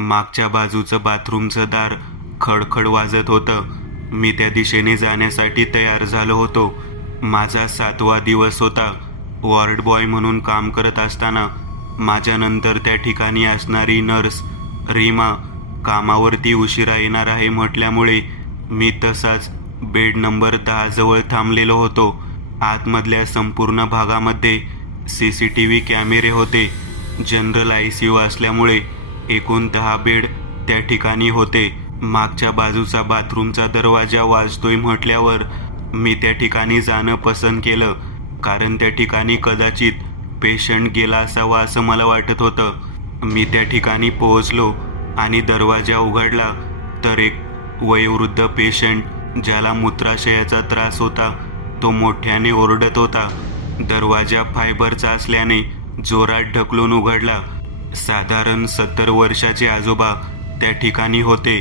मागच्या बाजूचं बाथरूमचं दार खडखड वाजत होतं. मी त्या दिशेने जाण्यासाठी तयार झालो होतो. माझा 7वा दिवस होता. वॉर्ड बॉय म्हणून काम करत असताना माझ्यानंतर त्या ठिकाणी असणारी नर्स रीमा कामावरती उशिरा येणार आहे म्हटल्यामुळे मी तसाच बेड नंबर 10 जवळ थांबलेलो होतो. आतमधल्या संपूर्ण भागामध्ये CCTV कॅमेरे होते. जनरल ICU असल्यामुळे एकूण 10 बेड त्या ठिकाणी होते. मागच्या बाजूचा बाथरूमचा दरवाजा वाजतोय म्हटल्यावर मी त्या ठिकाणी जाणं पसंत केलं, कारण त्या ठिकाणी कदाचित पेशंट गेला असावा असं मला वाटत होतं. मी त्या ठिकाणी पोहोचलो आणि दरवाजा उघडला तर एक वयोवृद्ध पेशंट ज्याला मूत्राशयाचा त्रास होता तो मोठ्याने ओरडत होता. दरवाजा फायबरचा असल्याने जोरात ढकलून उघडला. साधारण 70 वर्षाचे आजोबा त्या ठिकाणी होते.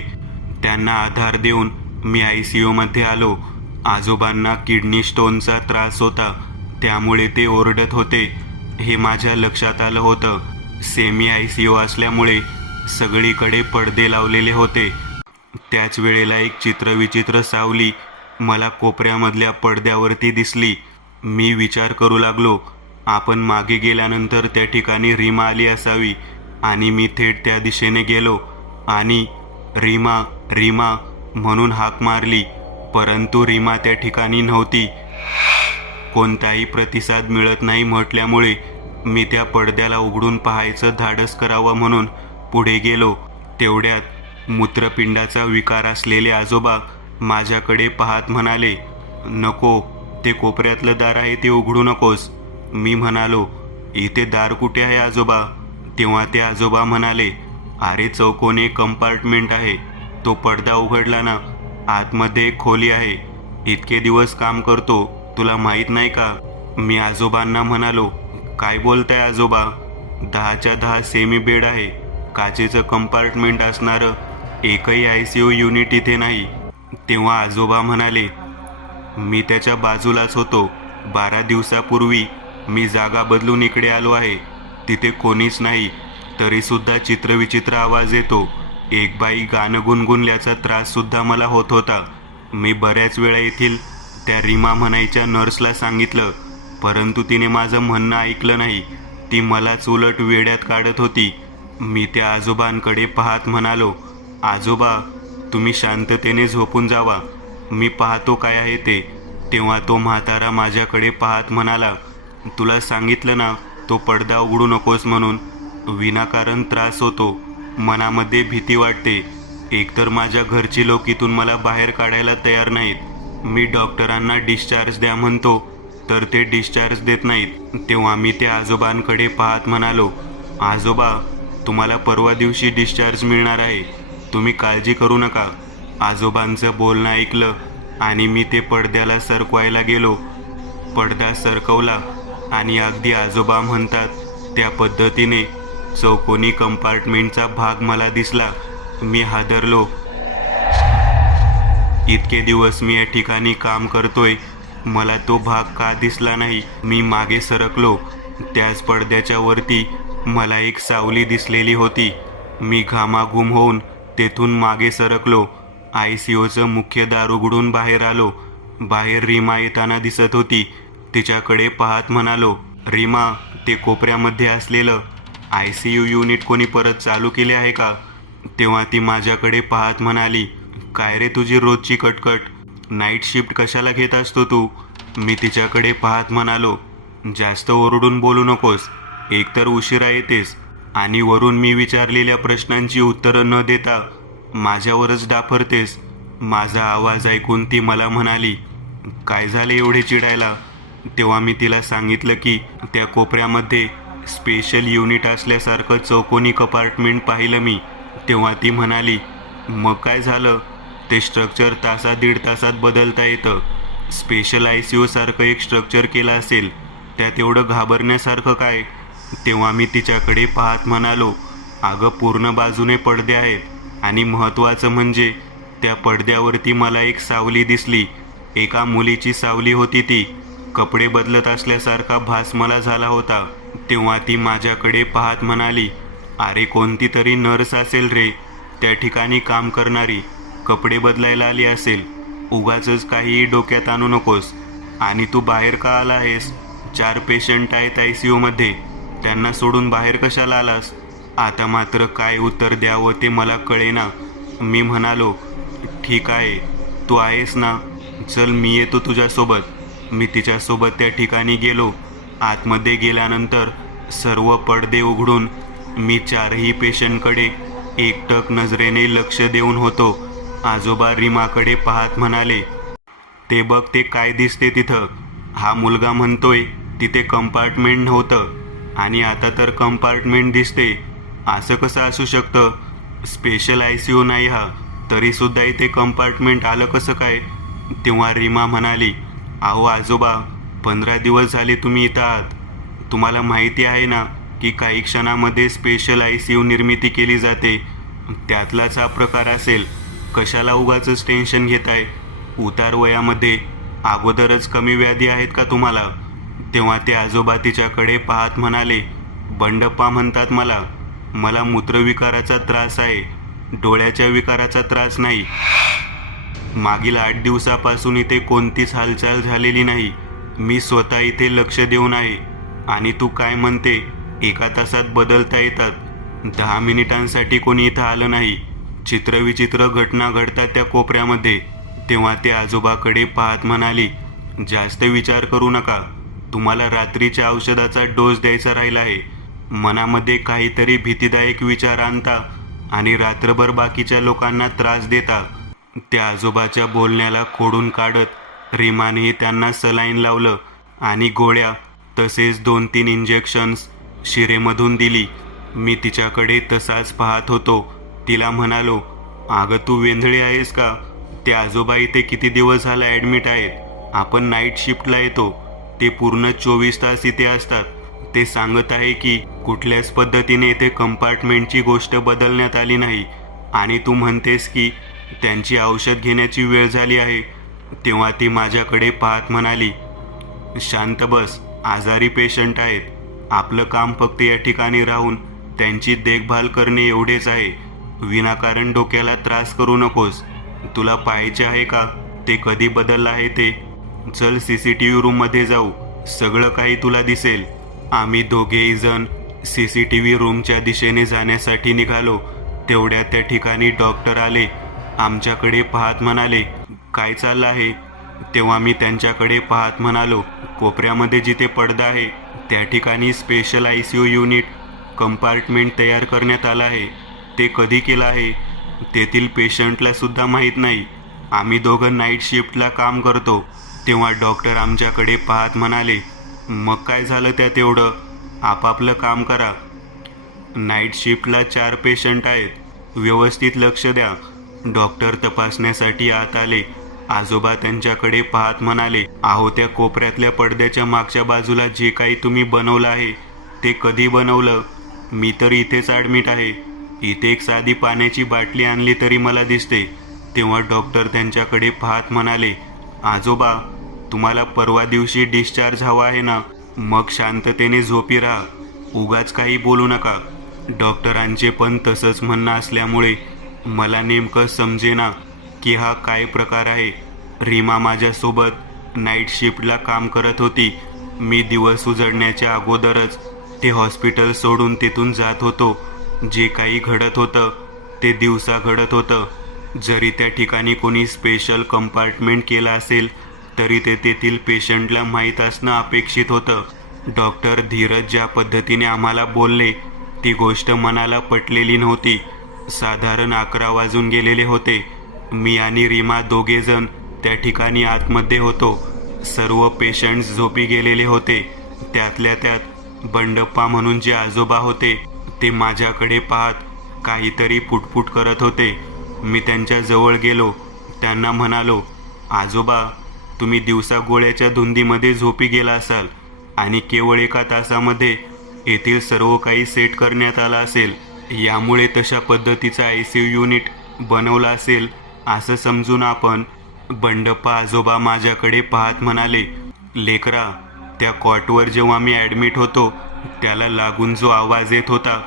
त्यांना आधार देऊन मी ICUमध्ये आलो. आजोबांना किडनी स्टोनचा त्रास होता, त्यामुळे ते ओरडत होते हे माझ्या लक्षात आलं होतं. सेमी ICU असल्यामुळे सगळीकडे पडदे लावलेले होते. त्याच वेळेला एक चित्रविचित्र सावली मला कोपऱ्यामधल्या पडद्यावरती दिसली. मी विचार करू लागलो, आपण मागे गेल्यानंतर त्या ठिकाणी रीमा आली असावी आणि मी थेट त्या दिशेने गेलो आणि रीमा रीमा म्हणून हाक मारली, परंतु रीमा त्या ठिकाणी नव्हती. कोणताही प्रतिसाद मिळत नाही म्हटल्यामुळे मी त्या पडद्याला उघडून पाहायचं धाडस करावं म्हणून पुढे गेलो. तेवढ्यात मूत्रपिंडाचा विकार असलेले आजोबा माझ्याकडे पाहत म्हणाले, नको, ते कोपऱ्यातलं दार आहे ते उघडू नकोस. मी म्हणालो, इथे दार कुठे आहे आजोबा? तेव्हा ते आजोबा म्हणाले, अरे चौकोनी कंपार्टमेंट आहे, तो पडदा उघडला ना, आतमध्ये एक खोली आहे. इतके दिवस काम करतो, तुला माहीत नाही का? मी आजोबांना म्हणालो, काय बोलताय आजोबा? 10च्या 10 सेमी बेड आहे. काचेचं कंपार्टमेंट असणारं एकही ICU युनिट इथे नाही. तेव्हा आजोबा म्हणाले, मी त्याच्या बाजूलाच होतो. 12 दिवसापूर्वी मी जागा बदलून इकडे आलो आहे. तिथे कोणीच नाही, तरीसुद्धा चित्रविचित्र आवाज येतो. एक बाई गाणं गुणगुणल्याचा त्राससुद्धा मला होत होता. मी बऱ्याच वेळा येथील त्या रीमा म्हणायच्या नर्सला सांगितलं, परंतु तिने माझं म्हणणं ऐकलं नाही. ती मलाच उलट वेड्यात काढत होती. मी त्या आजोबांकडे पाहत म्हणालो, आजोबा, तुम्ही शांततेने झोपून जावा, मी पाहतो काय आहे ते. तेव्हा तो म्हातारा माझ्याकडे पाहत म्हणाला, तुला सांगितलं ना, तो पडदा उघडू नकोस म्हणून. विनाकारण त्रास होतो, मनामध्ये भीती वाटते. एकतर माझ्या घरची लोक इथून मला बाहेर काढायला तयार नाहीत. मी डॉक्टरांना डिस्चार्ज द्या म्हणतो तर ते डिस्चार्ज देत नाहीत. तेव्हा मी त्या आजोबांकडे पाहत म्हणालो, आजोबा, तुम्हाला परवा दिवशी डिस्चार्ज मिळणार आहे, तुम्ही काळजी करू नका. आजोबांचं बोलणं ऐकलं आणि मी ते पडद्याला सरकवायला गेलो. पडदा सरकवला आणि अगदी आजोबा म्हणतात त्या पद्धतीने चौकोनी कंपार्टमेंटचा भाग मला दिसला. मी हादरलो. इतके दिवस मी या ठिकाणी काम करतोय, मला तो भाग का दिसला नाही? मी मागे सरकलो. त्याच पडद्याच्या वरती मला एक सावली दिसलेली होती. मी घामाघूम होऊन तेथून मागे सरकलो. ICUचं मुख्य दार उघडून बाहेर आलो. बाहेर रीमा येताना दिसत होती. तिच्याकडे पाहत म्हणालो, रीमा, ते कोपऱ्यामध्ये असलेलं ICU युनिट कोणी परत चालू केले आहे का? तेव्हा ती माझ्याकडे पाहत म्हणाली, काय रे तुझी रोजची कटकट, नाईट शिफ्ट कशाला घेत असतो तू? मी तिच्याकडे पाहत म्हणालो, जास्त ओरडून बोलू नकोस, एकतर उशिरा येतेस आणि वरून मी विचारलेल्या प्रश्नांची उत्तरं न देता माझ्यावरच डाफरतेस. माझा आवाज ऐकून ती मला म्हणाली, काय झाले एवढे चिडायला? तेव्हा मी तिला सांगितलं की त्या कोपऱ्यामध्ये स्पेशल युनिट असल्यासारखं चौकोनी कंपार्टमेंट पाहिलं मी. तेव्हा ती म्हणाली, मग काय झालं? ते स्ट्रक्चर तासात 1.5 तासात बदलता येतं. स्पेशल ICU सारखं एक स्ट्रक्चर केलं असेल, त्यात एवढं घाबरण्यासारखं काय? तेव्हा मी तिच्याकडे पाहत म्हणालो, अगं पूर्ण बाजूने पडदे आहेत आणि महत्त्वाचं म्हणजे त्या पडद्यावरती मला एक सावली दिसली. एका मुलीची सावली होती ती. कपडे बदलत असल्यासारखा भास मला झाला होता. तेव्हा ती माझ्याकडे पाहत म्हणाली, अरे कोणती तरी नर्स असेल रे, त्या ठिकाणी काम करणारी, कपडे बदलायला आली असेल. उगाचच काहीही डोक्यात आणू नकोस. आणि तू बाहेर का आला आहेस? 4 पेशंट आहेत ICU मध्ये, त्यांना सोडून बाहेर कशाला आलास? आता मात्र काय उत्तर द्यावं ते मला कळेना. मी म्हणालो, ठीक आहे, तू आहेस ना, चल मी येतो तुझ्यासोबत. मी तिच्यासोबत त्या ठिकाणी गेलो. आतमध्ये गेल्यानंतर सर्व पडदे उघडून मी 4ही पेशंटकडे एकटक नजरेने लक्ष देऊन होतो. आजोबा रीमाकडे पाहत म्हणाले, ते बघ, ते काय दिसते तिथं? हा मुलगा म्हणतोय तिथे कंपार्टमेंट नव्हतं आणि आता तर कंपार्टमेंट दिसते. असं कसं असू शकतं? स्पेशल ICU नाही हा, तरीसुद्धा इथे कंपार्टमेंट आलं कसं काय? तेव्हा रीमा म्हणाली, अहो आजोबा, 15 दिवस झाले तुम्ही इथं आहात. तुम्हाला माहिती आहे ना की काही क्षणामध्ये स्पेशल ICU निर्मिती केली जाते. त्यातलाच हा प्रकार असेल. कशाला उगाचच टेन्शन घेताय? उतार वयामध्ये अगोदरच कमी व्याधी आहेत का तुम्हाला? तेव्हा ते आजोबा तिच्याकडे पाहत म्हणाले, बंडप्पा म्हणतात मला मूत्रविकाराचा त्रास आहे, डोळ्याच्या विकाराचा त्रास नाही. मागील 8 दिवसापासून इथे कोणतीच हालचाल झालेली नाही. मी स्वतः इथे लक्ष देऊन आहे. आणि तू काय म्हणते, 1 तासात बदलता येतात? 10 मिनिटांसाठी कोणी इथं आलं नाही. चित्रविचित्र घटना घडतात त्या कोपऱ्यामध्ये. तेव्हा ते आजोबाकडे पाहत म्हणाली, जास्त विचार करू नका. तुम्हाला रात्रीच्या औषधाचा डोस द्यायचा राहिला आहे. मनामध्ये काहीतरी भीतीदायक विचार आणता आणि रात्रभर बाकीच्या लोकांना त्रास देता. त्या आजोबाच्या बोलण्याला खोडून काढत रीमानेही त्यांना सलाईन लावलं आणि गोळ्या तसेच 2-3 इंजेक्शन्स शिरेमधून दिली. मी तिच्याकडे तसाच पाहत होतो. तिला म्हणालो, अगं तू वेंधळी आहेस का? ते आजोबा इथे किती दिवस झाला ॲडमिट आहेत. आपण नाईट शिफ्टला येतो, ते पूर्ण 24 तास इथे असतात. ते सांगत आहे की कुठल्याच पद्धतीने इथे कंपार्टमेंटची गोष्ट बदलण्यात आली नाही. आणि तू म्हणतेस की त्यांची औषध घेण्याची वेळ झाली आहे. तेव्हा ती माझ्याकडे पाहत म्हणाली, शांत बस, आजारी पेशंट आहेत. आपलं काम फक्त या ठिकाणी राहून त्यांची देखभाल करणे एवढेच आहे. विनाकारण डोक्याला त्रास करू नकोस. तुला पाहायचे आहे का ते कधी बदललं आहे ते? चल CCTV रूममध्ये जाऊ, सगळं काही तुला दिसेल. आम्ही दोघेही जण CCTV रूमच्या दिशेने जाण्यासाठी निघालो. तेवढ्या त्या ठिकाणी डॉक्टर आले. आमच्याकडे पाहत म्हणाले, काय चाललं आहे? तेव्हा मी त्यांच्याकडे पाहत म्हणालो, कोपऱ्यामध्ये जिथे पडदा आहे त्या ठिकाणी स्पेशल ICU युनिट कंपार्टमेंट तयार करण्यात आलं आहे. ते कधी केलं आहे तेथील पेशंटला सुद्धा माहीत नाही. आम्ही दोघं नाईट शिफ्टला काम करतो. तेव्हा डॉक्टर आमच्याकडे पाहत म्हणाले, मग काय झालं त्यात एवढं? आपापलं काम करा. नाईट शिफ्टला 4 पेशंट आहेत, व्यवस्थित लक्ष द्या. डॉक्टर तपासण्यासाठी आत आले. आजोबा त्यांच्याकडे पाहत म्हणाले, अहो त्या कोपऱ्यातल्या पडद्याच्या मागच्या बाजूला जे काही तुम्ही बनवलं आहे ते कधी बनवलं? मी तर इथेच ॲडमिट आहे. इथे एक साधी पाण्याची बाटली आणली तरी मला दिसते. तेव्हा डॉक्टर त्यांच्याकडे पाहत म्हणाले, आजोबा तुम्हाला परवा दिवशी डिस्चार्ज हवा आहे ना, मग शांततेने झोपी राहा, उगाच काही बोलू नका. डॉक्टरांचे पण तसंच म्हणणं असल्यामुळे मला नेमकं समजेना की हा काय प्रकार आहे. रीमा माझ्यासोबत नाईट शिफ्टला काम करत होती. मी दिवस उजडण्याच्या अगोदरच ते हॉस्पिटल सोडून तिथून जात होतो. जे काही घडत होतं ते दिवसा घडत होतं. जरी त्या ठिकाणी कोणी स्पेशल कंपार्टमेंट केलं असेल तरी ते तेथील पेशंटला माहीत असणं अपेक्षित होतं. डॉक्टर धीरज ज्या पद्धतीने आम्हाला बोलले ती गोष्ट मनाला पटलेली नव्हती. साधारण 11 वाजून गेलेले होते. मी आणि रीमा दोघेजण त्या ठिकाणी आतमध्ये होतो. सर्व पेशंट्स झोपी गेलेले होते. त्यातल्या त्यात बंडप्पा म्हणून जे आजोबा होते ते माझ्याकडे पाहत काहीतरी पुटपुट करत होते. मी त्यांच्या जवळ गेलो. त्यांना म्हणालो, आजोबा तुम्ही दिवसा गोळ्याच्या धुंदीमध्ये झोपी गेला असाल आणि केवळ 1 तासामध्ये येथील सर्व काही सेट करण्यात आलं असेल. यामुळे तशा पद्धतीचं ICU युनिट बनवलं असेल असं समजून आपण. बंडप्पा आजोबा माझ्याकडे पाहत म्हणाले, लेकरा त्या कॉटवर जेव्हा मी ॲडमिट होतो त्याला लागून जो आवाज येत होता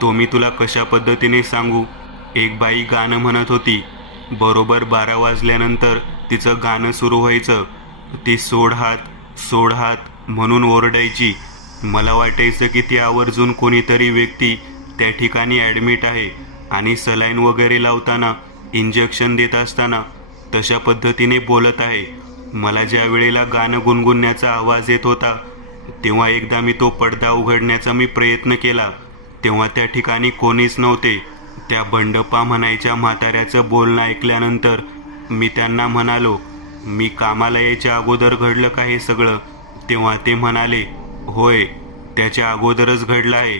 तो मी तुला कशा पद्धतीने सांगू. एक बाई गाणं म्हणत होती. बरोबर 12 वाजल्यानंतर तिचं गाणं सुरू व्हायचं. ती सोड हात म्हणून ओरडायची. मला वाटायचं की ती आवर्जून कोणीतरी व्यक्ती त्या ठिकाणी ॲडमिट आहे आणि सलाईन वगैरे लावताना, इंजेक्शन देत असताना तशा पद्धतीने बोलत आहे. मला ज्या वेळेला गाणं गुणगुणण्याचा आवाज येत होता तेव्हा एकदा मी तो पडदा उघडण्याचा प्रयत्न केला. तेव्हा त्या ठिकाणी कोणीच नव्हते. त्या बंडप्पा म्हणायच्या म्हाताऱ्याचं बोलणं ऐकल्यानंतर मी त्यांना म्हणालो, मी कामाला यायच्या अगोदर घडलं का हे सगळं? तेव्हा ते म्हणाले, होय, त्याच्या अगोदरच घडलं आहे.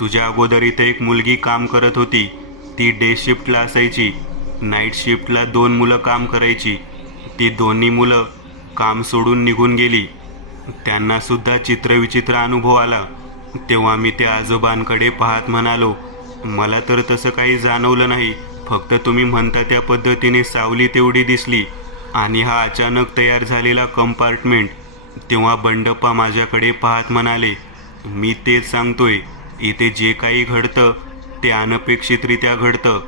तुझ्या अगोदर इथं एक मुलगी काम करत होती. ती डे शिफ्टला असायची. नाईट शिफ्टला 2 मुलं काम करायची. ती दोन्ही मुलं काम सोडून निघून गेली. त्यांनासुद्धा चित्रविचित्र अनुभव आला. तेव्हा मी त्या आजोबांकडे पाहत म्हणालो, मला तर तसं काही जाणवलं नाही. फक्त तुम्ही म्हणता त्या पद्धतीने सावली तेवढी दिसली आणि हा अचानक तयार झालेला कंपार्टमेंट. तेव्हा बंडप्पा माझ्याकडे पाहत म्हणाले, मी तेच सांगतोय, इथे जे काही घडतं ते अनपेक्षितरित्या घडतं.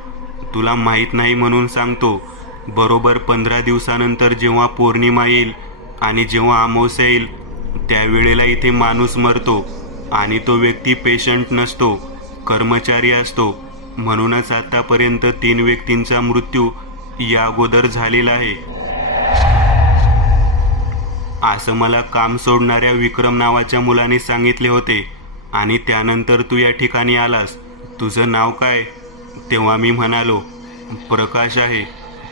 तुला माहीत नाही म्हणून सांगतो. बरोबर 15 दिवसानंतर जेव्हा पौर्णिमा येईल आणि जेव्हा अमावस्या येईल त्यावेळेला इथे माणूस मरतो आणि तो व्यक्ती पेशंट नसतो, कर्मचारी असतो. म्हणूनच आतापर्यंत 3 व्यक्तींचा मृत्यू या अगोदर झालेला आहे. असं मला काम सोडणाऱ्या विक्रम नावाच्या मुलाने सांगितले होते. आणि त्यानंतर तू या ठिकाणी आलास. तुझं नाव काय? तेव्हा मी म्हणालो, प्रकाश आहे,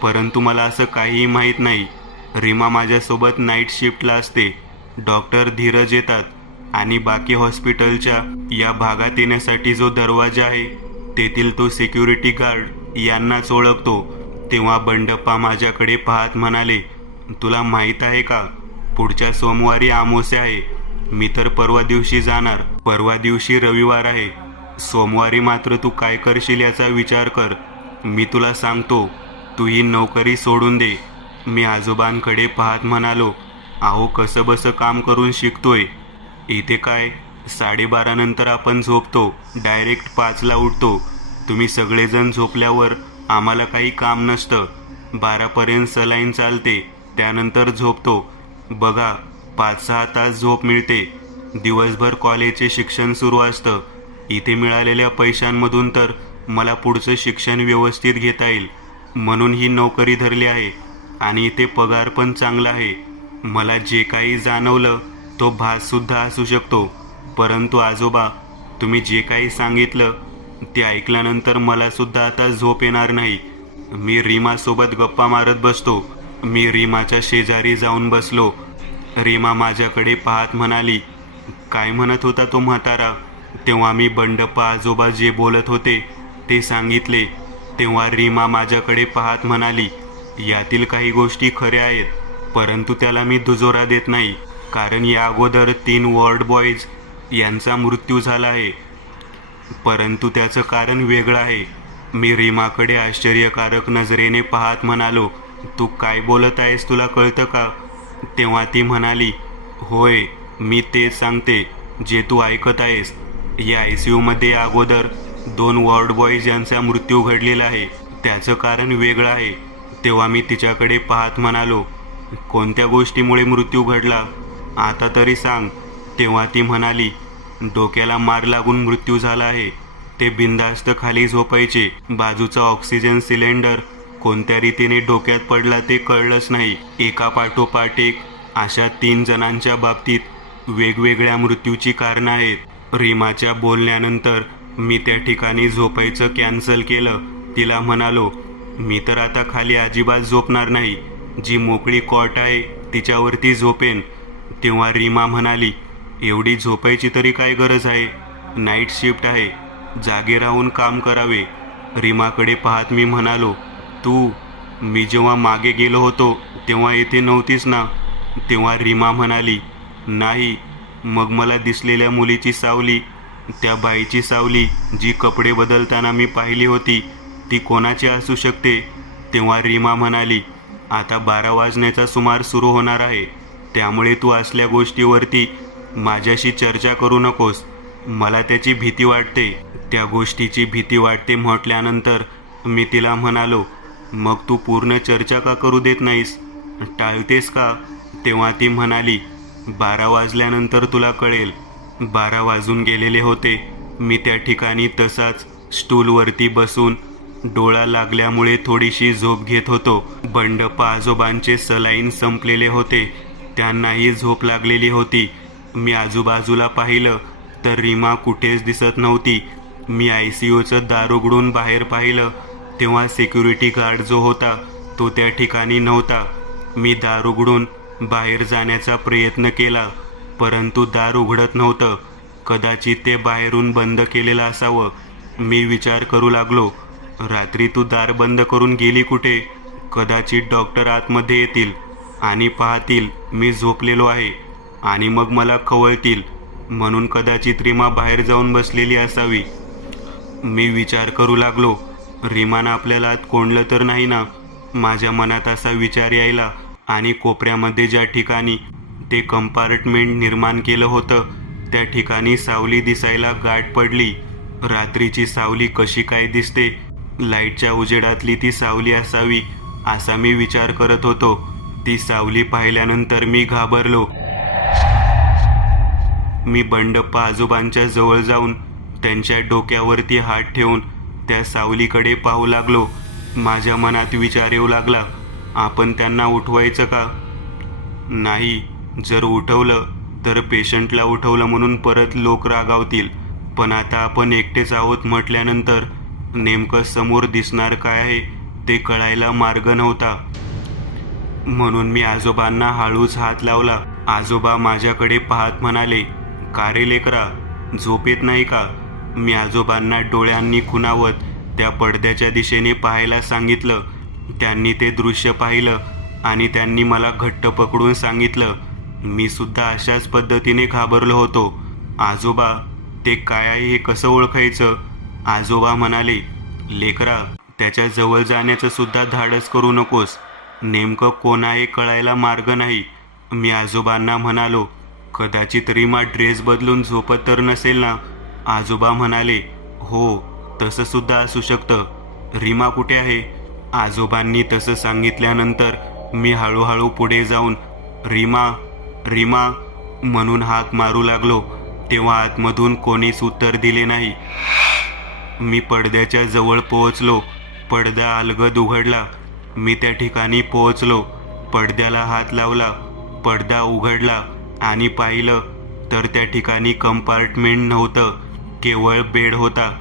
परंतु मला असं काहीही माहीत नाही. रीमा माझ्यासोबत नाईट शिफ्टला असते. डॉक्टर धीरज येतात आणि बाकी हॉस्पिटलच्या या भागात येण्यासाठी जो दरवाजा आहे तेथील तो सिक्युरिटी गार्ड यांनाच ओळखतो. तेव्हा बंडप्पा माझ्याकडे पाहत म्हणाले, तुला माहीत आहे का, पुढच्या सोमवारी अमावस्या आहे. मी तर परवा दिवशी जाणार. परवा दिवशी रविवार आहे. सोमवारी मात्र तू काय करशील याचा विचार कर. मी तुला सांगतो, तू ही नोकरी सोडून दे. मी आजोबांकडे पाहत म्हणालो, अहो कसं बसं काम करून शिकतोय. इथे काय 12:30 नंतर आपण झोपतो, डायरेक्ट 5ला उठतो. तुम्ही सगळेजण झोपल्यावर आम्हाला काही काम नसतं. 12पर्यंत सलाईन चालते, त्यानंतर झोपतो. बघा 5-6 तास झोप मिळते. दिवसभर कॉलेजचे शिक्षण सुरू असतं. इथे मिळालेल्या पैशांमधून तर मला पुढचं शिक्षण व्यवस्थित घेता येईल म्हणून ही नोकरी धरली आहे आणि इथे पगार पण चांगला आहे. मला जे काही जाणवलं तो भाससुद्धा असू शकतो. परंतु आजोबा, तुम्ही जे काही सांगितलं ते ऐकल्यानंतर मलासुद्धा आता झोप येणार नाही. मी रीमासोबत गप्पा मारत बसतो. मी रीमाच्या शेजारी जाऊन बसलो. रीमा माझ्याकडे पाहत म्हणाली, काय म्हणत होता तो म्हातारा? तेव्हा मी बंडप्पा आजोबा जे बोलत होते ते सांगितले. तेव्हा रीमा माझ्याकडे पाहत म्हणाली, यातील काही गोष्टी खऱ्या आहेत, परंतु त्याला मी दुजोरा देत नाही. कारण या अगोदर 3 वॉर्ड बॉयज यांचा मृत्यू झाला आहे, परंतु त्याचं कारण वेगळं आहे. मी रीमाकडे आश्चर्यकारक नजरेने पाहत म्हणालो, तू काय बोलत आहेस, तुला कळतं का? तेव्हा ती म्हणाली, होय, मी तेच सांगते जे तू ऐकत आहेस. या ICUमध्ये अगोदर 2 वॉर्ड बॉयज यांचा मृत्यू घडलेला आहे. त्याचं कारण वेगळं आहे. तेव्हा मी तिच्याकडे पाहत म्हणालो, कोणत्या गोष्टीमुळे मृत्यू घडला आता तरी सांग. तेव्हा ती म्हणाली, डोक्याला मार लागून मृत्यू झाला आहे. ते बिनधास्त खाली झोपायचे. बाजूचा ऑक्सिजन सिलेंडर कोणत्या रीतीने डोक्यात पडला ते कळलंच नाही. एका पाठोपाठ एक अशा 3 जणांच्या बाबतीत वेगवेगळ्या मृत्यूची कारणं आहेत. रीमाच्या बोलण्यानंतर मी त्या ठिकाणी झोपायचं कॅन्सल केलं. तिला म्हणालो, मी तर आता खाली अजिबात झोपणार नाही. जी मोकळी कॉट आहे तिच्यावरती झोपेन. तेव्हा रीमा म्हणाली, एवढी झोपायची तरी काय गरज आहे? नाईट शिफ्ट आहे, जागे राहून काम करावे. रीमाकडे पाहत मी म्हणालो, मी जेव्हा मागे गेलो होतो तेव्हा येथे नव्हतीस ना? तेव्हा रीमा म्हणाली, नाही. मग मला दिसलेल्या मुलीची सावली, त्या बाईची सावली जी कपडे बदलताना मी पाहिली होती, ती कोणाची असू शकते? तेव्हा रीमा म्हणाली, आता 12 वाजण्याचा सुमार सुरू होणार आहे, त्यामुळे तू असल्या गोष्टीवरती माझ्याशी चर्चा करू नकोस. मला त्याची भीती वाटते. त्या गोष्टीची भीती वाटते म्हटल्यानंतर मी तिला म्हणालो, मग तू पूर्ण चर्चा का करू देत नाहीस, टाळतेस का? तेव्हा ती म्हणाली, 12 वाजल्यानंतर तुला कळेल. 12 वाजून गेलेले होते. मी त्या ठिकाणी तसाच स्टूलवरती बसून डोळा लागल्यामुळे थोडीशी झोप घेत होतो. बंडप्पा आजोबांचे सलाईन संपलेले होते. त्यांनाही झोप लागलेली होती. मी आजूबाजूला पाहिलं तर रीमा कुठेच दिसत नव्हती. मी ICUचं दार उघडून बाहेर पाहिलं तेव्हा सिक्युरिटी गार्ड जो होता तो त्या ठिकाणी नव्हता. मी दार उघडून बाहेर जाण्याचा प्रयत्न केला, परंतु दार उघडत नव्हतं. कदाचित ते बाहेरून बंद केलेलं असावं. मी विचार करू लागलो, रात्री तू दार बंद करून गेली कुठे? कदाचित डॉक्टर आतमध्ये येतील आणि पाहतील मी झोपलेलो आहे आणि मग मला खवळतील, म्हणून कदाचित रीमा बाहेर जाऊन बसलेली असावी. मी विचार करू लागलो, रीमानं आपल्याला आत कोंडलं तर नाही ना? माझ्या मनात असा विचार यायला आणि कोपऱ्यामध्ये ज्या ठिकाणी ते कंपार्टमेंट निर्माण केलं होतं त्या ठिकाणी सावली दिसायला गाठ पडली. रात्रीची सावली कशी काय दिसते, लाईटच्या उजेडातली ती सावली असावी असा मी विचार करत होतो. ती सावली पाहिल्यानंतर मी घाबरलो. मी बंडप्पा आजोबांच्या जवळ जाऊन त्यांच्या डोक्यावरती हात ठेवून त्या सावलीकडे पाहू लागलो. माझ्या मनात विचार येऊ लागला, आपण त्यांना उठवायचं का? नाही, जर उठवलं तर पेशंटला उठवलं म्हणून परत लोक रागावतील. पण आता आपण एकटेच आहोत म्हटल्यानंतर नेमकं समोर दिसणार काय आहे ते कळायला मार्ग नव्हता. म्हणून मी आजोबांना हळूच हात लावला. आजोबा माझ्याकडे पाहत म्हणाले, का रे लेकरा, झोप येत नाही का? मी आजोबांना डोळ्यांनी खुणावत त्या पडद्याच्या दिशेने पाहायला सांगितलं. त्यांनी ते दृश्य पाहिलं आणि त्यांनी मला घट्ट पकडून सांगितलं. मी सुद्धा अशाच पद्धतीने घाबरलो होतो. आजोबा, ते काय आहे हे कसं ओळखायचं? आजोबा म्हणाले, लेकरा, त्याच्या जवळ जाण्याचं सुद्धा धाडस करू नकोस. नेमकं कोण आहे कळायला मार्ग नाही. मी आजोबांना म्हणालो, कदाचित रीमा ड्रेस बदलून झोपत तर नसेल ना? आजोबा म्हणाले, हो, तसं सुद्धा असू शकतं. रीमा कुठे आहे? आजोबांनी तसं सांगितल्यानंतर मी हळूहळू पुढे जाऊन रीमा रीमा म्हणून हाक मारू लागलो. तेव्हा आतमधून कोणीच उत्तर दिले नाही. मी पडद्याच्या जवळ पोहोचलो. पडदा अलगद उघडला. मी त्या ठिकाणी पोहोचलो. पडद्याला हात लावला. पडदा उघडला आणि पाहिलं तर त्या ठिकाणी कंपार्टमेंट नव्हतं, केवळ बेड होता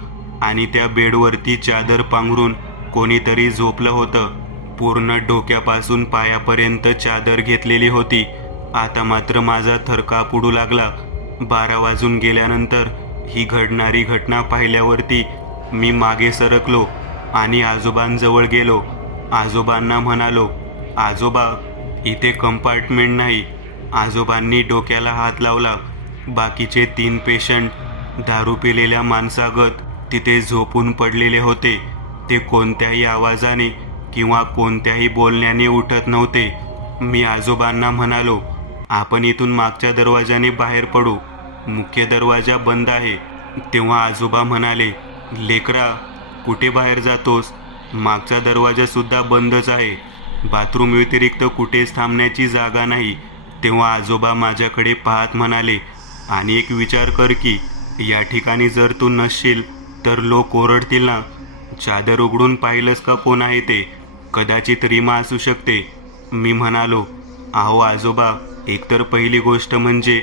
आणि त्या बेडवरती चादर पांघरून कोणीतरी झोपलं होतं. पूर्ण डोक्यापासून पायापर्यंत चादर घेतलेली होती. आता मात्र माझा थरकाप उडू लागला. 12 वाजून गेल्यानंतर ही घडणारी घटना पाहिल्यावरती मी मागे सरकलो आणि आजोबांजवळ गेलो. आजोबांना म्हणालो, आजोबा, इथे कंपार्टमेंट नाही. आजोबांनी डोक्याला हात लावला. बाकीचे 3 पेशंट दारू पिलेल्या माणसागत तिथे झोपून पडलेले होते. ते कोणत्याही आवाजाने किंवा कोणत्याही बोलण्याने उठत नव्हते. मी आजोबांना म्हणालो, आपण इथून मागच्या दरवाजाने बाहेर पडू, मुख्य दरवाजा बंद आहे. तेव्हा आजोबा म्हणाले, लेकरा, कुठे बाहेर जातोस? मागचा दरवाजा सुद्धा बंदच आहे. बाथरूम व्यतिरिक्त कुठेच थांबण्याची जागा नाही. तेव्हा आजोबा माझ्याकडे पाहत म्हणाले, आणि एक विचार कर की या ठिकाणी जर तू नसशील तर लोक ओरडतील ना? चादर उघडून पाहिलंस का कोण आहे ते? कदाचित रीमा असू शकते. मी म्हणालो, अहो आजोबा, एकतर पहिली गोष्ट म्हणजे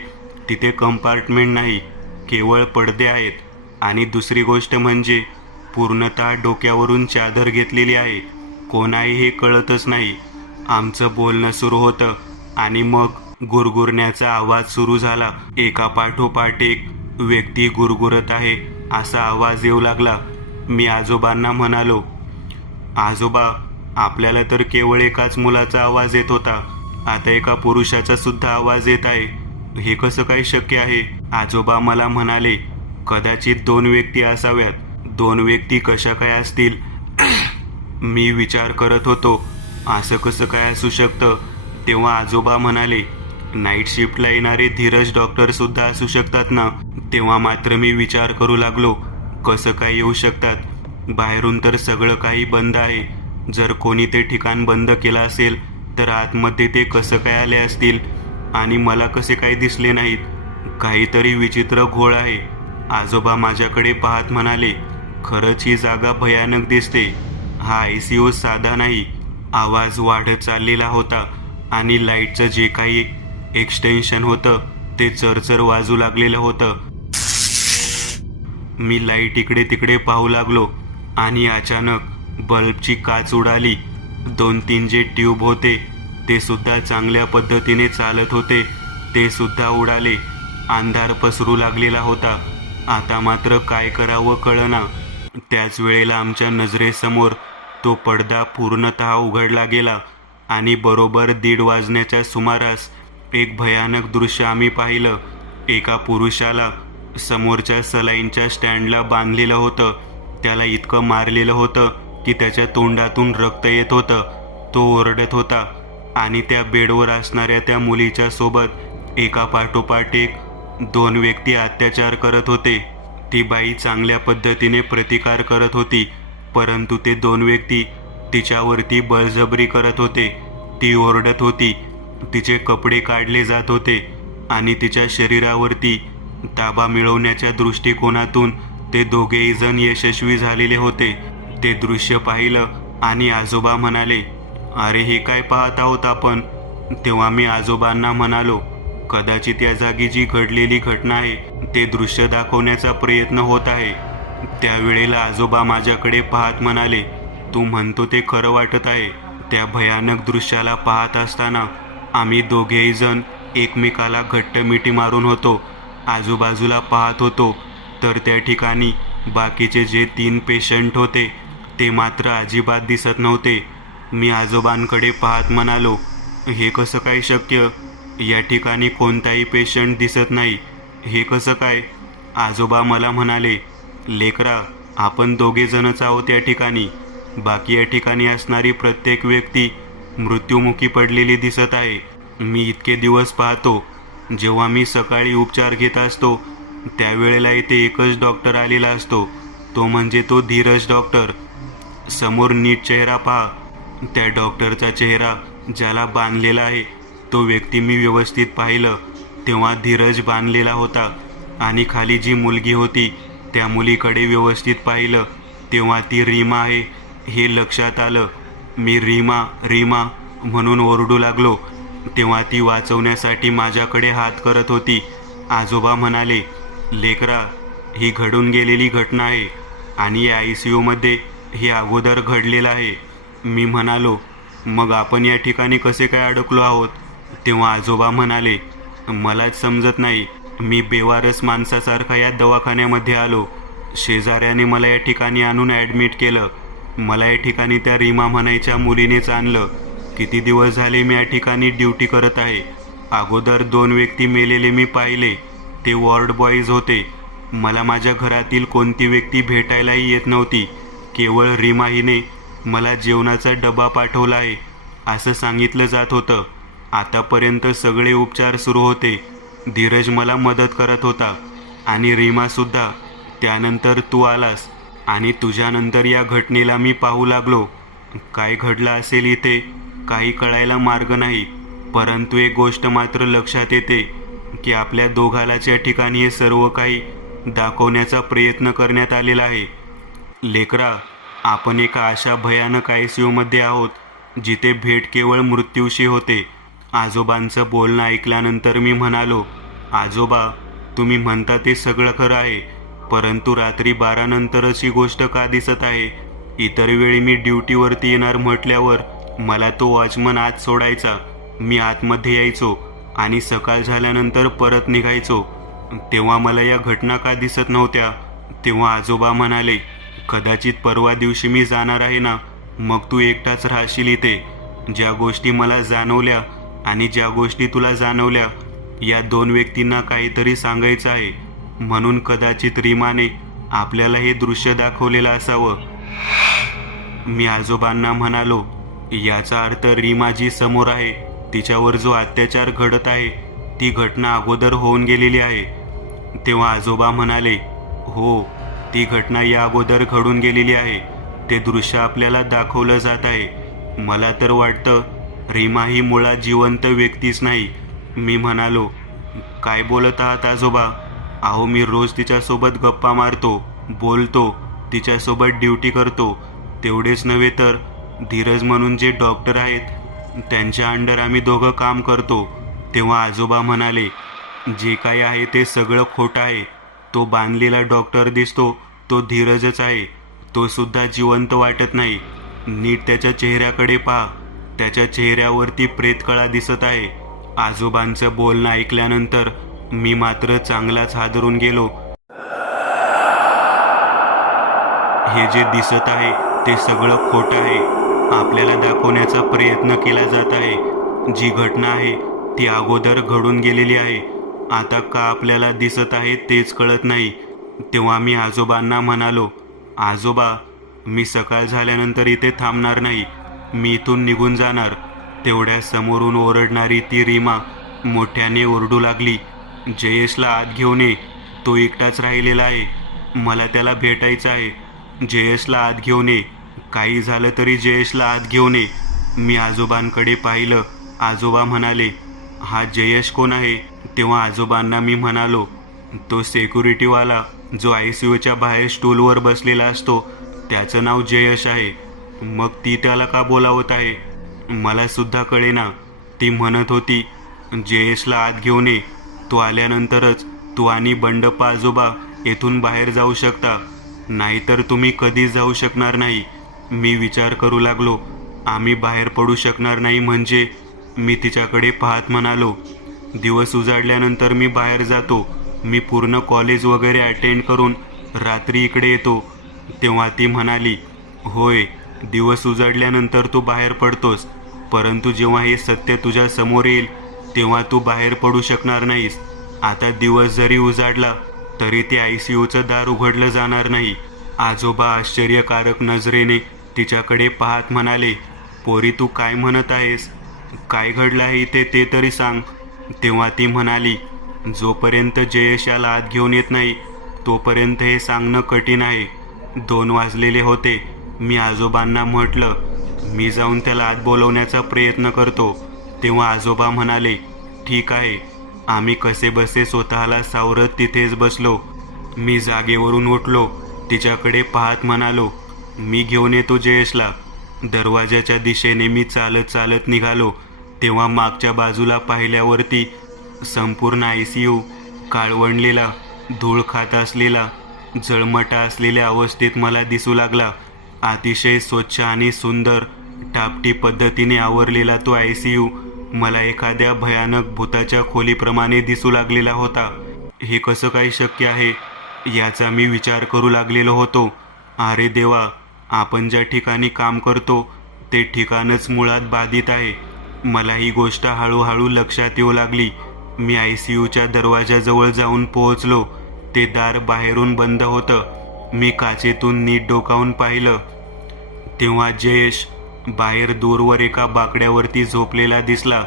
तिथे कंपार्टमेंट नाही, केवळ पडदे आहेत. आणि दुसरी गोष्ट म्हणजे पूर्णतः डोक्यावरून चादर घेतलेली आहे. कोण आहे हे कळतच नाही. आमचं बोलणं सुरू होतं आणि मग गुरगुरण्याचा आवाज सुरू झाला. एका पाठोपाठ एक व्यक्ती गुरगुरत आहे असा आवाज येऊ लागला. मी आजोबांना म्हणालो, आजोबा, आपल्याला तर केवळ एकाच मुलाचा आवाज येत होता, आता एका पुरुषाचा सुद्धा आवाज येत आहे. हे कसं काय शक्य आहे? आजोबा मला म्हणाले, कदाचित 2 व्यक्ती असाव्यात. 2 व्यक्ती कशा काय असतील? मी विचार करत होतो, असं कसं काय असू शकतं? तेव्हा आजोबा म्हणाले, नाईट शिफ्टला येणारे धीरज डॉक्टर सुद्धा असू शकतात ना. तेव्हा मात्र मी विचार करू लागलो, कसं काय येऊ शकतात? बाहेरून तर सगळं काही बंद आहे. जर कोणी ते ठिकाण बंद केलं असेल तर आतमध्ये ते कसं काय आले असतील आणि मला कसे काय दिसले नाहीत? काहीतरी विचित्र घोळ आहे. आजोबा माझ्याकडे पाहत म्हणाले, खरंच ही जागा भयानक दिसते. हा ICU साधा नाही. आवाज वाढत चाललेला होता आणि लाईटचं जे काही एक्सटेन्शन होतं ते चरचर वाजू लागलेलं होतं. मी लाईट इकडे तिकडे पाहू लागलो आणि अचानक बल्बची काच उडाली. 2-3 जे ट्यूब होते ते सुद्धा चांगल्या पद्धतीने चालत होते, ते सुद्धा उडाले. अंधार पसरू लागलेला होता. आता मात्र काय करावं कळना. त्याच वेळेला आमच्या नजरेसमोर तो पडदा पूर्णतः उघडला गेला आणि बरोबर 1:30 वाजण्याच्या सुमारास एक भयानक दृश्य आम्ही पाहिलं. एका पुरुषाला समोरच्या सलाईनच्या स्टँडला बांधलेलं होतं. त्याला इतकं मारलेलं होतं की त्याच्या तोंडातून रक्त येत होतं. तो ओरडत होता आणि त्या बेडवर असणाऱ्या त्या मुलीच्या सोबत एका पाठोपाठ एक 2 व्यक्ती अत्याचार करत होते. ती बाई चांगल्या पद्धतीने प्रतिकार करत होती, परंतु ते 2 व्यक्ती तिच्यावरती बळजबरी करत होते. ती ओरडत होती, तिचे कपडे काढले जात होते आणि तिच्या शरीरावरती ताबा मिळवण्याच्या दृष्टिकोनातून ते दोघेही जण यशस्वी झालेले होते. ते दृश्य पाहिलं आणि आजोबा म्हणाले, अरे हे काय पाहत आहोत आपण? तेव्हा मी आजोबांना म्हणालो, कदाचित या जागी जी घडलेली घटना आहे ते दृश्य दाखवण्याचा प्रयत्न होत आहे. त्यावेळेला आजोबा माझ्याकडे पाहत म्हणाले, तू म्हणतो ते खरं वाटत आहे. त्या भयानक दृश्याला पाहत असताना आम्ही दोघेही जण एकमेकाला घट्ट मिठी मारून होतो. आजूबाजूला पाहत होतो तर त्या ठिकाणी बाकीचे जे 3 पेशंट होते ते मात्र अजिबात दिसत नव्हते. मी आजोबांकडे पाहत म्हणालो, हे कसं काय शक्य? या ठिकाणी कोणताही पेशंट दिसत नाही, हे कसं काय? आजोबा मला म्हणाले, लेकरा, आपण 2 जणच आहोत या ठिकाणी. बाकी या ठिकाणी असणारी प्रत्येक व्यक्ती मृत्युमुखी पडलेली दिसत आहे. मी इतके दिवस पाहतो, जेव्हा मी सकाळी उपचार घेत असतो त्यावेळेला इथे एकच डॉक्टर आलेला असतो, तो म्हणजे तो धीरज डॉक्टर. समोर नीट चेहरा पहा. त्या डॉक्टरचा चेहरा ज्याला बांधलेला आहे तो व्यक्ती मी व्यवस्थित पाहिलं तेव्हा धीरज बांधलेला होता आणि खाली जी मुलगी होती त्या मुलीकडे व्यवस्थित पाहिलं तेव्हा ती रीमा आहे हे लक्षात आलं. मी रीमा रीमा म्हणून ओरडू लागलो तेव्हा ती वाचवण्यासाठी माझ्याकडे हात करत होती. आजोबा म्हणाले, लेकरा, ही घडून गेलेली घटना आहे आणि या ICUमध्ये हे अगोदर घडलेलं आहे. मी म्हणालो, मग आपण या ठिकाणी कसे काय अडकलो आहोत? तेव्हा आजोबा म्हणाले, मलाच समजत नाही. मी बेवारस माणसासारखा या दवाखान्यामध्ये आलो. शेजाऱ्याने मला या ठिकाणी आणून ॲडमिट केलं. मला या ठिकाणी त्या रीमा म्हणायच्या मुलीनेच आणलं. किती दिवस झाले मी या ठिकाणी ड्युटी करत आहे. अगोदर 2 व्यक्ती मेलेले मी पाहिले, ते वॉर्ड बॉईज होते. मला माझ्या घरातील कोणती व्यक्ती भेटायलाही येत नव्हती. केवळ रीमा हिने मला जेवणाचा डबा पाठवला आहे असं सांगितलं जात होतं. आतापर्यंत सगळे उपचार सुरू होते. धीरज मला मदत करत होता आणि रीमासुद्धा. त्यानंतर तू आलास आणि तुझ्यानंतर या घटनेला मी पाहू लागलो. काय घडलं असेल इथे काही कळायला मार्ग नाही, परंतु एक गोष्ट मात्र लक्षात येते की आपल्या दोघालाच या ठिकाणी हे सर्व काही दाखवण्याचा प्रयत्न करण्यात आलेला आहे. लेकरा, आपण एका अशा भयानक ICUमध्ये आहोत जिथे भेट केवळ मृत्यूशी होते. आजोबांचं बोलणं ऐकल्यानंतर मी म्हणालो, आजोबा, तुम्ही म्हणता ते सगळं खरं आहे, परंतु रात्री 12 नंतरच ही गोष्ट का दिसत आहे? इतर वेळी मी ड्युटीवरती येणार म्हटल्यावर मला तो वॉचमन आत सोडायचा. मी आतमध्ये यायचो आणि सकाळ झाल्यानंतर परत निघायचो. तेव्हा मला या घटना का दिसत नव्हत्या? तेव्हा आजोबा म्हणाले, कदाचित परवा दिवशी मी जाणार आहे ना, मग तू एकटाच राहशील इथे. ज्या गोष्टी मला जाणवल्या आणि ज्या गोष्टी तुला जाणवल्या या 2 व्यक्तींना काहीतरी सांगायचं आहे, म्हणून कदाचित रीमाने आपल्याला हे दृश्य दाखवलेलं असावं. मी आजोबांना म्हणालो, याचा अर्थ रीमा जी समोर आहे तिच्यावर जो अत्याचार घडत आहे ती घटना अगोदर होऊन गेलेली आहे. तेव्हा आजोबा म्हणाले, हो, ती घटना या अगोदर घडून गेलेली आहे. ते दृश्य आपल्याला दाखवलं जात आहे. मला तर वाटतं रीमा ही मुळात जिवंत व्यक्तीच नाही. मी म्हणालो, काय बोलत आहात आजोबा? अहो, मी रोज तिच्यासोबत गप्पा मारतो, बोलतो, तिच्यासोबत ड्युटी करतो. तेवढेच नव्हे तर धीरज म्हणून जे डॉक्टर आहेत त्यांच्या अंडर आम्ही दोघं काम करतो. तेव्हा आजोबा म्हणाले, जे काही आहे ते सगळं खोटं आहे. तो बांधलेला डॉक्टर दिसतो तो धीरजच आहे. तो सुद्धा जिवंत वाटत नाही. नीट त्याच्या चेहऱ्याकडे पहा. त्याच्या चेहऱ्यावरती प्रेतकळा दिसत आहे. आजोबांचं बोलणं ऐकल्यानंतर मी मात्र चांगलाच हादरून गेलो. हे जे दिसत आहे ते सगळं खोटं आहे. आपल्याला दाखवण्याचा प्रयत्न केला जात आहे. जी घटना आहे ती अगोदर घडून गेलेली आहे. आता का आपल्याला दिसत आहे तेच कळत नाही. तेव्हा मी आजोबांना म्हणालो, आजोबा, मी सकाळ झाल्यानंतर इथे थांबणार नाही. मी इथून निघून जाणार. तेवढ्या समोरून ओरडणारी ती रीमा मोठ्याने ओरडू लागली, जयेशला आत घेऊन ये. तो एकटाच राहिलेला आहे. मला त्याला भेटायचं आहे. जयेशला आत घेऊन ये. काही झालं तरी जयेशला आत घेऊन ये. मी आजोबांकडे पाहिलं. आजोबा म्हणाले, हा जयेश कोण आहे? तेव्हा आजोबांना मी म्हणालो, तो सिक्युरिटीवाला जो ICUच्या बाहेर स्टूलवर बसलेला असतो, त्याचं नाव जयेश आहे. मग ती त्याला का बोलावत आहे? मला सुद्धा कळेना. ती म्हणत होती, जयेशला आत घेऊन ये. तो आल्यानंतरच तू आणि बंडप्पा आजोबा येथून बाहेर जाऊ शकता, नाहीतर तुम्ही कधीच जाऊ शकणार नाही. मी विचार करू लागलो, आम्ही बाहेर पडू शकणार नाही म्हणजे? मी तिच्याकडे पाहत म्हणालो, दिवस उजाडल्यानंतर मी बाहेर जातो. मी पूर्ण कॉलेज वगैरे अटेंड करून रात्री इकडे येतो. तेव्हा ती म्हणाली, होय, दिवस उजाडल्यानंतर तू बाहेर पडतोस, परंतु जेव्हा हे सत्य तुझ्या समोर येईल तेव्हा तू बाहेर पडू शकणार नाहीस. आता दिवस जरी उजाडला तरी ते ICUचं दार उघडलं जाणार नाही. आजोबा आश्चर्यकारक नजरेने तिच्याकडे पाहत म्हणाले, पोरी, तू काय म्हणत आहेस? काय घडलं आहे इथे ते तरी सांग. तेव्हा ती म्हणाली, जोपर्यंत जयेश याला आत घेऊन येत नाही तोपर्यंत हे सांगणं कठीण आहे. 2 वाजलेले होते. मी आजोबांना म्हटलं, मी जाऊन त्याला आत बोलवण्याचा प्रयत्न करतो. तेव्हा आजोबा म्हणाले, ठीक आहे. आम्ही कसेबसे स्वतःला सावरत तिथेच बसलो. मी जागेवरून उठलो. तिच्याकडे पाहत म्हणालो, मी घेऊन येतो जयेशला. दरवाजाच्या दिशेने मी चालत चालत निघालो. तेव्हा मागच्या बाजूला पाहिल्यावरती संपूर्ण ICU काळवंडलेला, धूळ खात असलेला, जळमटा असलेल्या अवस्थेत मला दिसू लागला. अतिशय स्वच्छ आणि सुंदर टापटीप पद्धतीने आवरलेला तो ICU मला एखाद्या भयानक भूताच्या खोलीप्रमाणे दिसू लागलेला होता. हे कसं काही शक्य आहे याचा मी विचार करू लागलेलो होतो. अरे देवा, आपण ज्या ठिकाणी काम करतो ते ठिकाणच मुळात बाधित आहे. मला ही गोष्ट हळूहळू लक्षात येऊ लागली. मी ICUच्या दरवाजाजवळ जाऊन पोहोचलो. ते दार बाहेरून बंद होतं. मी काचेतून नीट डोकावून पाहिलं तेव्हा जयेश बाहेर दूरवर एका बाकड्यावरती झोपलेला दिसला.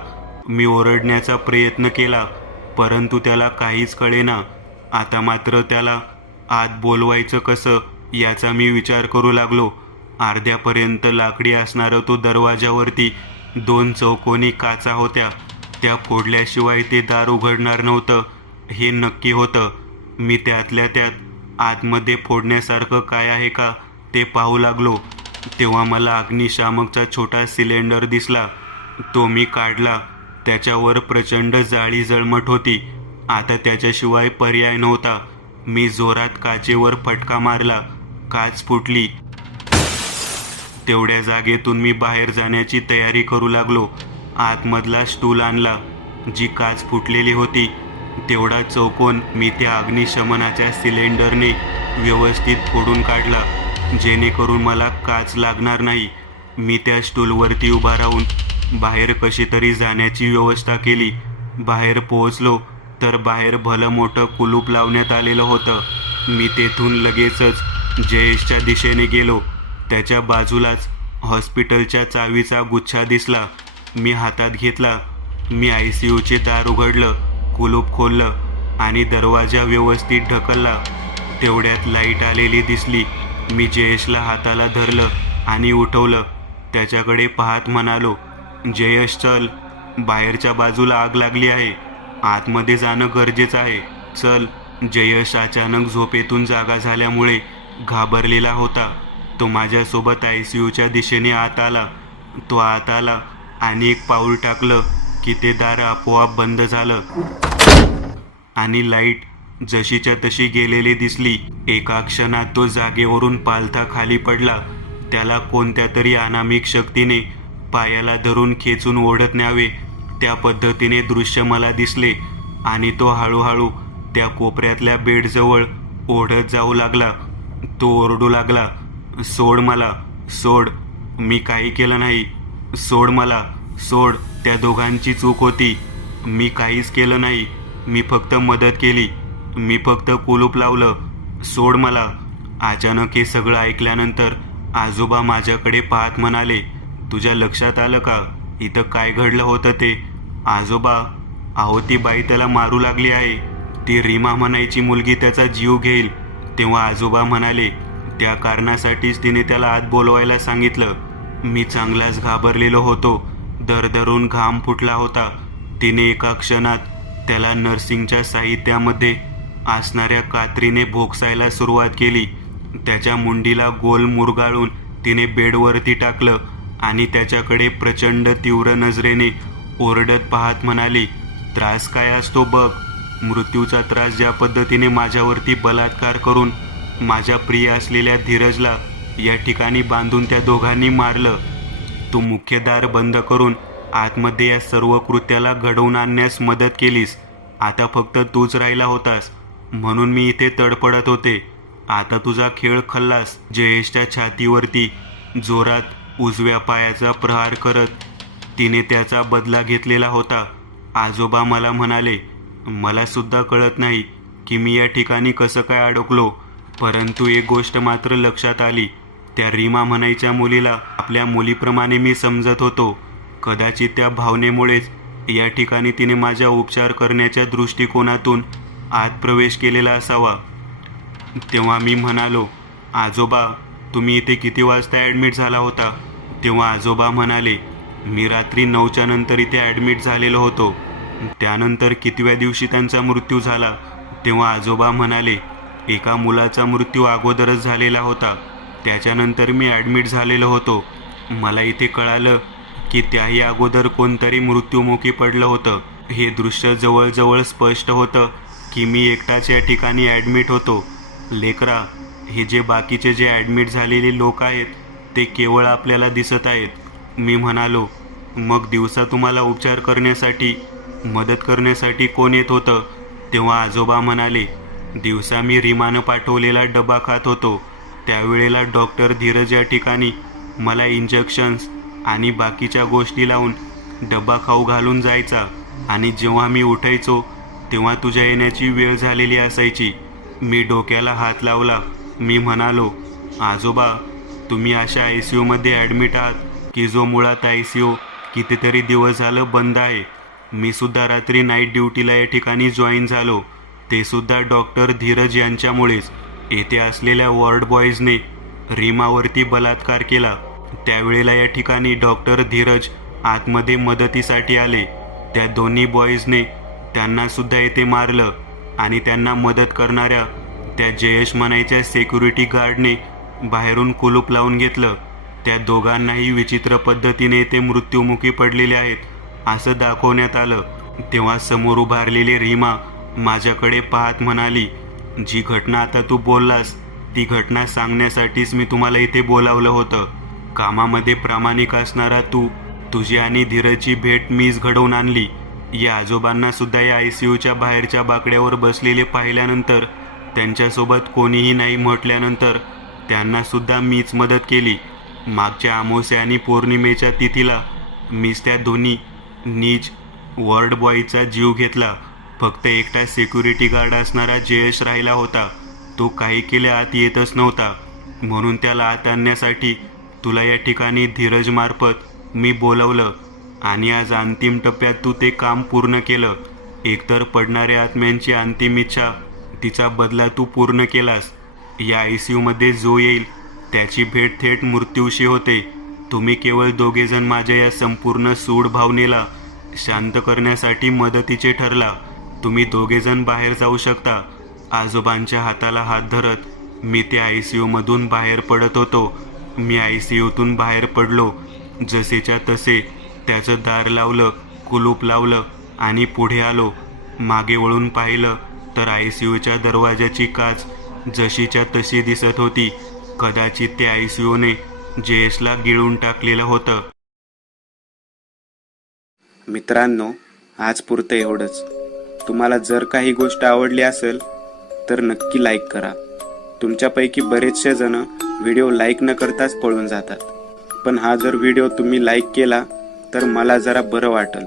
मी ओरडण्याचा प्रयत्न केला, परंतु त्याला काहीच कळेना. आता मात्र त्याला आत बोलवायचं कसं याचा मी विचार करू लागलो. अर्ध्यापर्यंत लाकडी असणारा तो दरवाजावरती 2 चौकोनी काचा होत्या. त्या फोडल्याशिवाय ते दार उघडणार नव्हतं हे नक्की होतं. मी त्यातल्या त्यात आतमध्ये फोडण्यासारखं काय आहे का ते पाहू लागलो. तेव्हा मला अग्निशामकचा छोटा सिलेंडर दिसला. तो मी काढला. त्याच्यावर प्रचंड जाळी जळमट होती. आता त्याच्याशिवाय पर्याय नव्हता. मी जोरात काचेवर फटका मारला. काच फुटली. तेवढ्या जागेतून मी बाहेर जाण्याची तयारी करू लागलो. आतमधला स्टूल आणला. जी काच फुटलेली होती तेवढा चौकोन मी त्या अग्निशमनाच्या सिलेंडरने व्यवस्थित फोडून काढला, जेणेकरून मला काच लागणार नाही. मी त्या स्टूलवरती उभा राहून बाहेर कशी तरी जाण्याची व्यवस्था केली. बाहेर पोहोचलो तर बाहेर भलं मोठं कुलूप लावण्यात आलेलं होतं. मी तेथून लगेचच जयेशच्या दिशेने गेलो. त्याच्या बाजूलाच हॉस्पिटलच्या चावीचा गुच्छा दिसला. मी हातात घेतला. मी ICUचे दार उघडलं. कुलूप खोललं आणि दरवाजा व्यवस्थित ढकलला. तेवढ्यात लाईट आलेली दिसली. मी जयेशला हाताला धरलं आणि उठवलं. त्याच्याकडे पाहत म्हणालो, जयेश चल, बाहेरच्या बाजूला आग लागली आहे, आतमध्ये जाणं गरजेचं आहे, चल. जयेश अचानक झोपेतून जागा झाल्यामुळे घाबरलेला होता. तो माझ्यासोबत ICUच्या दिशेने आत आला. तो आत आला आणि एक पाऊल टाकलं की ते दार आपोआप बंद झालं आणि लाईट जशीच्या तशी गेलेली दिसली. एका क्षणात तो जागेवरून पालथा खाली पडला. त्याला कोणत्या तरी अनामिक शक्तीने पायाला धरून खेचून ओढत न्यावे त्या पद्धतीने दृश्य मला दिसले आणि तो हळूहळू त्या कोपऱ्यातल्या बेडजवळ ओढत जाऊ लागला. तो ओरडू लागला, सोड मला, सोड, मी काही केलं नाही, सोड मला, सोड. त्या दोघांची चूक होती, मी काहीच केलं नाही, मी फक्त मदत केली, मी फक्त कुलूप लावलं, सोड मला. अचानक हे सगळं ऐकल्यानंतर आजोबा माझ्याकडे पाहत म्हणाले, तुझ्या लक्षात आलं का इथं काय घडलं होतं ते? आजोबा, अहो ती बाई त्याला मारू लागली आहे, ती रीमा म्हणायची मुलगी त्याचा जीव घेईल. तेव्हा आजोबा म्हणाले, त्या कारणासाठीच तिने त्याला आत बोलवायला सांगितलं. मी चांगलाच घाबरलेलो होतो. दरदरून घाम फुटला होता. तिने एका क्षणात त्याला नर्सिंगच्या साहित्यामध्ये असणाऱ्या कात्रीने भोगसायला सुरुवात केली. त्याच्या मुंडीला गोल मुरगाळून तिने बेडवरती टाकलं आणि त्याच्याकडे प्रचंड तीव्र नजरेने ओरडत पाहत म्हणाली, त्रास काय असतो बघ. मृत्यूचा त्रास ज्या पद्धतीने माझ्यावरती बलात्कार करून माझ्या प्रिय असलेल्या धीरजला या ठिकाणी बांधून त्या दोघांनी मारलं. तू मुख्य दार बंद करून आतमध्ये या सर्व कृत्याला घडवून आणण्यास मदत केलीस. आता फक्त तूच राहिला होतास म्हणून मी इथे तडपडत होते. आता तुझा खेळ खल्लास. जयेशच्या छातीवरती जोरात उजव्या पायाचा प्रहार करत तिने त्याचा बदला घेतलेला होता. आजोबा मला म्हणाले, मला सुद्धा कळत नाही की मी या ठिकाणी कसं काय अडकलो, परंतु एक गोष्ट मात्र लक्षात आली, त्या रीमा म्हणायच्या मुलीला आपल्या मुलीप्रमाणे मी समजत होतो. कदाचित त्या भावनेमुळेच या ठिकाणी तिने माझ्या उपचार करण्याच्या दृष्टिकोनातून आत प्रवेश केलेला असावा. तेव्हा मी म्हणालो, आजोबा तुम्ही इथे किती वाजता ॲडमिट झाला होता? तेव्हा आजोबा म्हणाले, मी रात्री 9च्या नंतर इथे ॲडमिट झालेलो होतो. त्यानंतर कितव्या दिवशी त्यांचा मृत्यू झाला? तेव्हा आजोबा म्हणाले, एका मुलाचा मृत्यू अगोदरच झालेला होता, त्याच्यानंतर मी ॲडमिट झालेलो होतो. मला इथे कळालं की त्याही अगोदर कोणतरी मृत्युमुखी पडलं होतं. हे दृश्य जवळजवळ स्पष्ट होतं की मी एकटाच या ठिकाणी ॲडमिट होतो. लेकरा, हे जे बाकीचे जे ॲडमिट झालेले लोक आहेत ते केवळ आपल्याला दिसत आहेत. मी म्हणालो, मग दिवसा तुम्हाला उपचार करण्यासाठी मदत करण्यासाठी कोण येत होतं? तेव्हा आजोबा म्हणाले, दिवसा मी रीमानं पाठवलेला डबा खात होतो. त्यावेळेला डॉक्टर धीरज या ठिकाणी मला इंजेक्शन्स आणि बाकीच्या गोष्टी लावून डबा खाऊ घालून जायचा आणि जेव्हा मी उठायचो तेव्हा तुझ्या येण्याची वेळ झालेली असायची. मी डोक्याला हात लावला. मी म्हणालो, आजोबा तुम्ही अशा ICUमध्ये ॲडमिट आहात की जो मुळात ICU कितीतरी दिवस झालं बंद आहे. मी सुद्धा रात्री नाईट ड्युटीला या ठिकाणी जॉईन झालो, ते सुद्धा डॉक्टर धीरज यांच्यामुळेच. येथे असलेल्या वॉर्ड बॉईजने रीमावरती बलात्कार केला. त्यावेळेला या ठिकाणी डॉक्टर धीरज आतमध्ये मदतीसाठी आले. त्या दोन्ही बॉईजने त्यांना सुद्धा येथे मारलं आणि त्यांना मदत करणाऱ्या त्या जयेश म्हणायच्या सिक्युरिटी गार्डने बाहेरून कुलूप लावून घेतलं. त्या दोघांनाही विचित्र पद्धतीने ते मृत्युमुखी पडलेले आहेत असं दाखवण्यात आलं. तेव्हा समोर उभारलेली रीमा माझ्याकडे पाहत म्हणाली, जी घटना आता तू बोललास ती घटना सांगण्यासाठीच मी तुम्हाला इथे बोलावलं होतं. कामामध्ये प्रामाणिक असणारा तू तुझी आणि धीरजची भेट मीच घडवून आणली. या आजोबांना सुद्धा या ICUच्या बाहेरच्या बाकड्यावर बसलेले पाहिल्यानंतर, त्यांच्यासोबत कोणीही नाही म्हटल्यानंतर त्यांना सुद्धा मीच मदत केली. मागच्या अमावस्या आणि पौर्णिमेच्या तिथीला मीच त्या दोन्ही नीच वॉर्ड बॉयचा जीव घेतला. फक्त एकटा सिक्युरिटी गार्ड असणारा जयेश राहिला होता. तो काही केले आत येतच नव्हता, म्हणून त्याला आत आणण्यासाठी तुला या ठिकाणी धीरजमार्फत मी बोलवलं आणि आज अंतिम टप्प्यात तू ते काम पूर्ण केलं. एकतर पडणाऱ्या आत्म्यांची अंतिम इच्छा, तिचा बदला तू पूर्ण केलास. या ICU मध्ये जो येईल त्याची भेट थेट मृत्यूशी होते. तुम्ही केवळ दोघेजण माझ्या या संपूर्ण सूड भावनेला शांत करण्यासाठी मदतीचे ठरला. तुम्ही दोघेजण बाहेर जाऊ शकता. आजोबांच्या हाताला हात धरत मी त्या ICU मधून बाहेर पडत होतो. मी ICUतून बाहेर पडलो. जसेच्या तसे त्याचं दार लावलं, कुलूप लावलं आणि पुढे आलो. मागे वळून पाहिलं तर ICUच्या दरवाजाची काच जशीच्या तशी दिसत होती. कदाचित त्या ICUने जयेशला गिळून टाकलेलं होतं. मित्रांनो, आज पुरतं एवढंच. तुम्हाला जर काही गोष्ट आवडली असेल तर नक्की लाईक करा. तुमच्यापैकी बरेचसे जण व्हिडिओ लाईक न करताच पळून जातात, पण हा जर व्हिडिओ तुम्ही लाईक केला तर मला जरा बरं वाटेल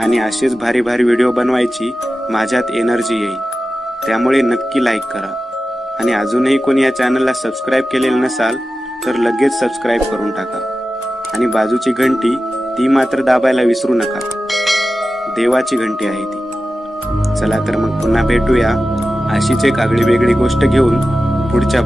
आणि असेच भारी भारी व्हिडिओ बनवायची माझ्यात एनर्जी येईल. त्यामुळे नक्की लाईक करा आणि अजूनही कोणी या चॅनलला सबस्क्राईब केलेलं नसाल तर लगेच सबस्क्राईब करून टाका आणि बाजूची घंटी ती मात्र दाबायला विसरू नका. देवाची घंटी आहे ती. चला तर मग पुन्हा भेटूया अशीच एक आगळी वेगळी गोष्ट घेऊन पुढच्या